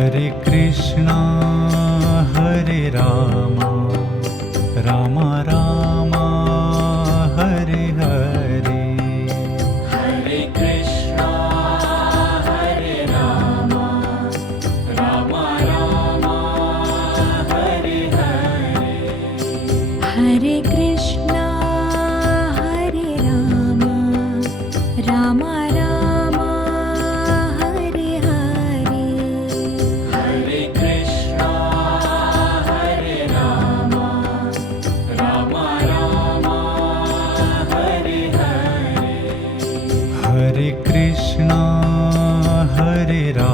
Hare Krishna Hare Rama Rama Rama Hare Hare. Hare Krishna Hare Rama Rama Rama Hare Hare. Hare Krishna Hare Rama Rama Rama Hare Hare. Hare Krishna Hare Rama Rama Rama Hare Hare. Hare Krishna Hare Rama